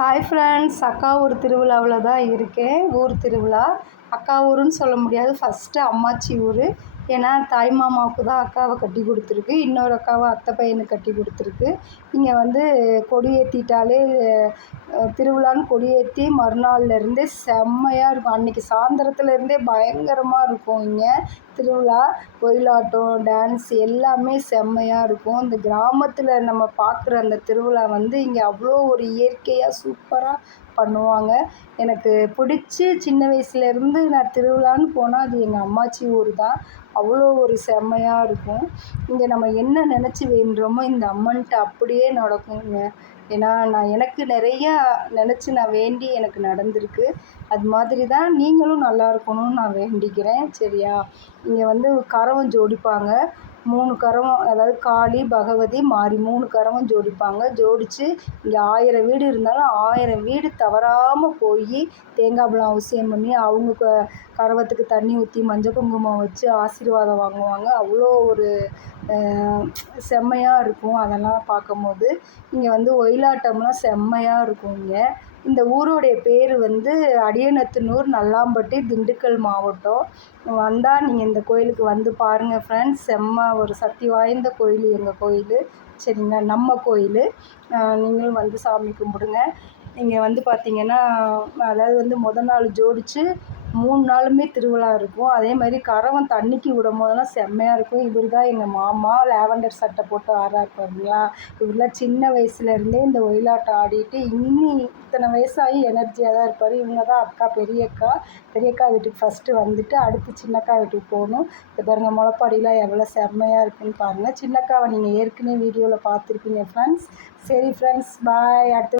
Hi friends, அக்கா ஊர் திருவிழாவில் தான் இருக்கேன். ஊர் திருவிழா அக்கா ஊருன்னு சொல்ல முடியாது, ஃபஸ்ட்டு அம்மாச்சி ஊர். ஏன்னா தாய் மாமாவுக்கு தான் அக்காவை கட்டி கொடுத்துருக்கு, இன்னொரு அக்காவை அத்தை பையனுக்கு கட்டி கொடுத்துருக்கு. இங்கே வந்து கொடி ஏற்றிட்டாலே திருவிழான்னு கொடியேற்றி மறுநாள்லேருந்தே செம்மையாக இருக்கும். அன்றைக்கி சாயந்தரத்துலேருந்தே பயங்கரமாக இருக்கும். இங்கே திருவிழா, ஒயிலாட்டம், டான்ஸ் எல்லாமே செம்மையாக இருக்கும். இந்த கிராமத்தில் நம்ம பார்க்குற அந்த திருவிழா வந்து இங்கே அவ்வளோ ஒரு இயற்கையாக சூப்பராக பண்ணுவாங்க. எனக்கு பிடிச்சி சின்ன வயசுலேருந்து நான் திருவிழான்னு போனால் அது எங்கள் அம்மாச்சி ஊர் தான். அவ்வளோ ஒரு செம்மையாக இருக்கும். இங்கே நம்ம என்ன நினச்சி வேண்டுறோமோ இந்த அம்மன்ட்ட அப்படியே நடக்குங்க. ஏன்னா எனக்கு நிறையா நினச்சி நான் வேண்டி எனக்கு நடந்திருக்கு. அது மாதிரி தான் நீங்களும் நல்லா இருக்கணும்னு நான் வேண்டிக்கிறேன். சரியா? இங்கே வந்து கரகம் ஜோடிப்பாங்க. 3 கரகம், அதாவது காளி, பகவதி, மாரி 3 கரகம் ஜோடிப்பாங்க. ஜோடித்து இங்கே 1000 வீடு இருந்தாலும் 1000 வீடு தவறாமல் போய் தேங்காய் பழம் அவசியம் பண்ணி அவங்க கரகத்துக்கு தண்ணி ஊற்றி மஞ்சள் குங்குமம் வச்சு ஆசீர்வாதம் வாங்குவாங்க. அவ்வளோ ஒரு செம்மையாக இருக்கும். அதெல்லாம் பார்க்கும்போது இங்கே வந்து ஒயிலாட்டம்லாம் செம்மையாக இருக்கும். இங்கே இந்த ஊருடைய பேர் வந்து அடியநத்தனூர், நல்லாம்பட்டி, திண்டுக்கல் மாவட்டம். வந்தால் நீங்கள் இந்த கோயிலுக்கு வந்து பாருங்கள் ஃப்ரெண்ட்ஸ். செம்ம ஒரு சக்தி வாய்ந்த கோயில் எங்கள் கோயில். சரிங்களா? நம்ம கோயில். நீங்களும் வந்து சாமி கும்பிடுங்க. இங்கே வந்து பார்த்திங்கன்னா, அதாவது வந்து நாள் ஜோடித்து 3 நாளுமே திருவிழா இருக்கும். அதே மாதிரி கரகம் தண்ணிக்கு விடும் போதெல்லாம் செம்மையாக இருக்கும். இவர் தான் எங்கள் மாமா, லாவெண்டர் சட்டை போட்டு ஆடுறாரு பாருங்களா. இவரெலாம் சின்ன வயசுலேருந்தே இந்த ஒயிலாட்டம் ஆடிட்டு இத்தனை வயசாகி எனர்ஜியாக தான் இருப்பார். இவங்க தான் அக்கா, பெரியக்கா வீட்டுக்கு ஃபஸ்ட்டு வந்துட்டு அடுத்து சின்னக்கா வீட்டுக்கு போகணும். இப்போ பாருங்கள், முளைப்பாரிலாம் எவ்வளோ செம்மையாக இருக்குதுன்னு பாருங்கள். சின்னக்காவை நீங்கள் ஏற்கனவே வீடியோவில் பார்த்துருப்பீங்க ஃப்ரெண்ட்ஸ். சரி ஃப்ரெண்ட்ஸ், பாய். அடுத்து